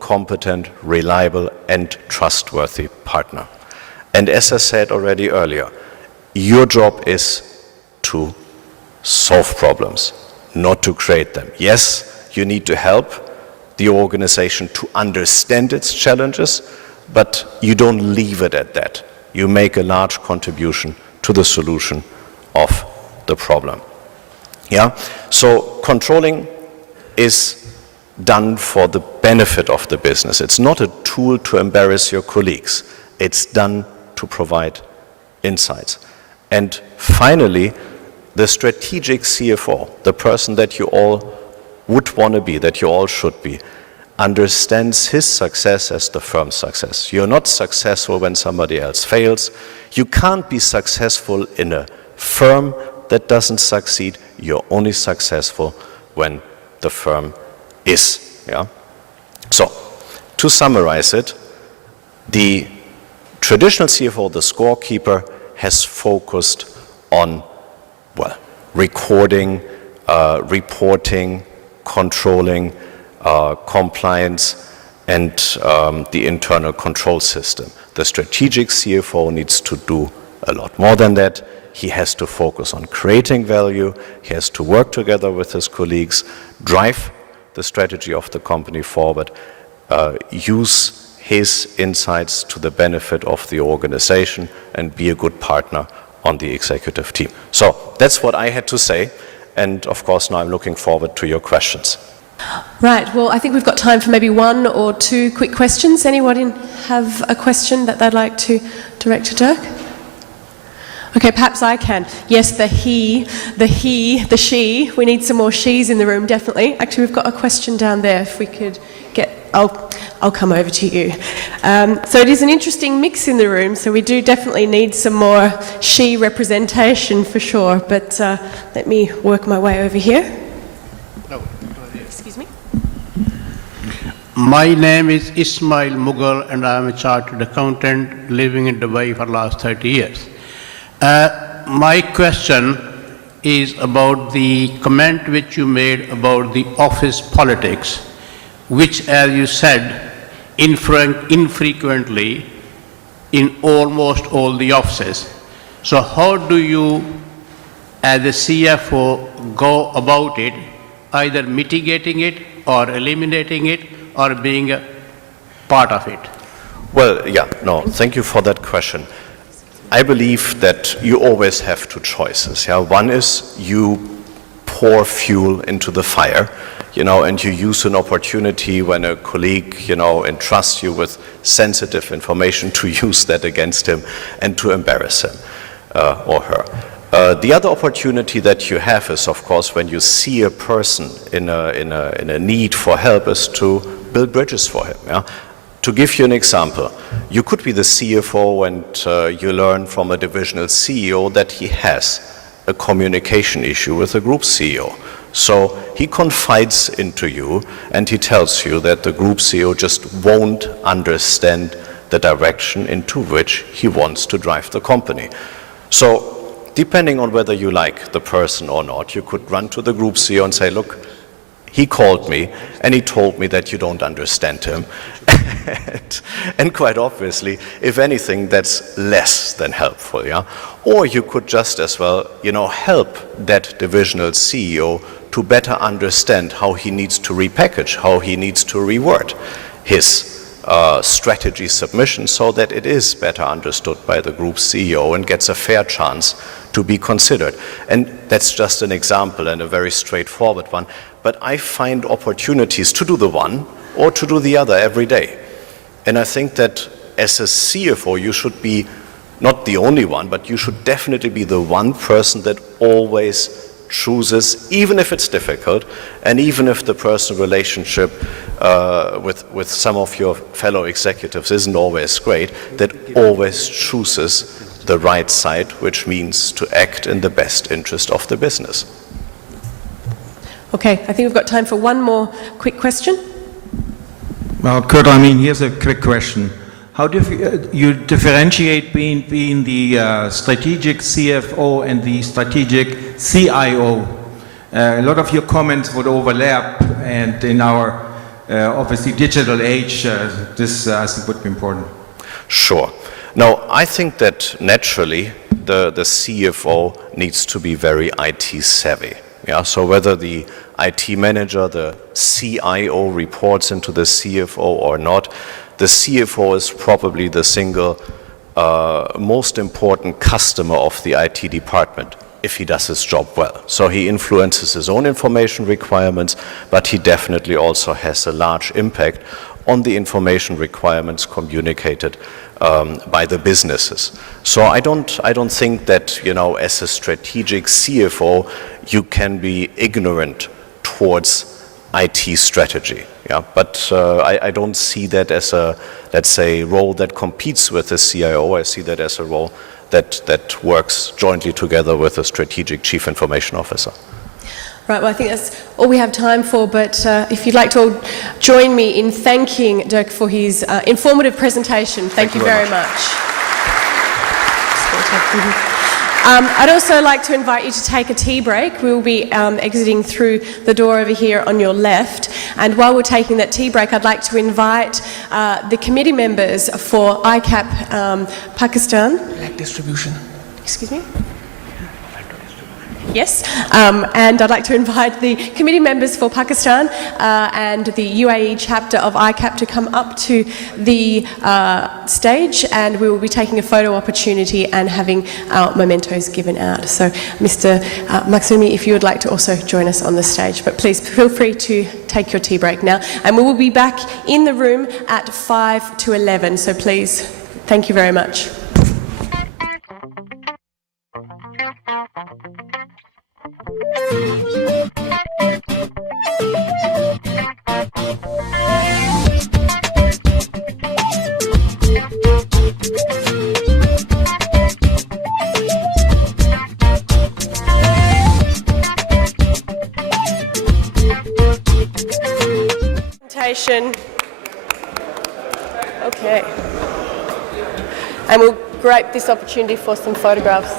competent, reliable, and trustworthy partner. And as I said already earlier, your job is to solve problems, not to create them. Yes, you need to help the organization to understand its challenges, but you don't leave it at that. You make a large contribution to the solution of the problem. Yeah? So controlling is done for the benefit of the business. It's not a tool to embarrass your colleagues. It's done to provide insights. And finally, the strategic CFO, the person that you all would want to be, that you all should be, understands his success as the firm's success. You're not successful when somebody else fails. You can't be successful in a firm that doesn't succeed. You're only successful when the firm is. Yeah? So, to summarize it, the traditional CFO, the scorekeeper, has focused on, well, recording, reporting, controlling, compliance, and the internal control system. The strategic CFO needs to do a lot more than that. He has to focus on creating value. He has to work together with his colleagues, drive the strategy of the company forward, use his insights to the benefit of the organization, and be a good partner on the executive team. So that's what I had to say. And of course, now I'm looking forward to your questions. Right, well, I think we've got time for maybe one or two quick questions. Anyone have a question that they'd like to direct to Dirk? Okay, perhaps I can. Yes, the she. We need some more she's in the room, definitely. Actually, we've got a question down there. If we could get, I'll come over to you. So it is an interesting mix in the room, so we do definitely need some more she representation for sure. But let me work my way over here. No. Excuse me. My name is Ismail Mughal, and I am a chartered accountant living in Dubai for the last 30 years. My question is about the comment which you made about the office politics, which, as you said, infrequently in almost all the offices. So how do you, as a CFO, go about it, either mitigating it or eliminating it or being a part of it? Well, yeah, no, thank you for that question. I believe that you always have two choices. Yeah? One is you pour fuel into the fire, and you use an opportunity when a colleague, entrusts you with sensitive information to use that against him and to embarrass him or her. The other opportunity that you have is, of course, when you see a person in a need for help, is to build bridges for him. Yeah? To give you an example, you could be the CFO and you learn from a divisional CEO that he has a communication issue with the group CEO. So he confides into you and he tells you that the group CEO just won't understand the direction into which he wants to drive the company. So depending on whether you like the person or not, you could run to the group CEO and say, look, he called me and he told me that you don't understand him. And quite obviously, if anything, that's less than helpful. Yeah? Or you could just as well, help that divisional CEO to better understand how he needs to repackage, how he needs to reword his strategy submission so that it is better understood by the group CEO and gets a fair chance to be considered. And that's just an example and a very straightforward one. But I find opportunities to do the one or to do the other every day. And I think that as a CFO, you should be not the only one, but you should definitely be the one person that always chooses, even if it's difficult, and even if the personal relationship with some of your fellow executives isn't always great, that always chooses the right side, which means to act in the best interest of the business. Okay, I think we've got time for one more quick question. Well, Kurt, here's a quick question. How do you differentiate between the strategic CFO and the strategic CIO? A lot of your comments would overlap, and in our obviously digital age, this I think would be important. Sure. Now, I think that naturally the CFO needs to be very IT savvy. Yeah, so whether the IT manager, the CIO reports into the CFO or not, the CFO is probably the single most important customer of the IT department if he does his job well. So he influences his own information requirements, but he definitely also has a large impact on the information requirements communicated by the businesses. So I don't think that, you know, as a strategic CFO, you can be ignorant towards IT strategy. Yeah, but I don't see that as a, let's say, role that competes with the CIO. I see that as a role that works jointly together with a strategic chief information officer. Right, well, I think that's all we have time for, but if you'd like to all join me in thanking Dirk for his informative presentation. Thank you very much. I'd also like to invite you to take a tea break. We'll be exiting through the door over here on your left. And while we're taking that tea break, I'd like to invite the committee members for ICAP Pakistan. Distribution. Excuse me? Yes, and I'd like to invite the committee members for Pakistan and the UAE chapter of ICAP to come up to the stage, and we will be taking a photo opportunity and having our mementos given out. So, Mr. Maksumi, if you would like to also join us on the stage, but please feel free to take your tea break now, and we will be back in the room at 5 to 11, so please, thank you very much. Okay. And we'll grab this opportunity for some photographs.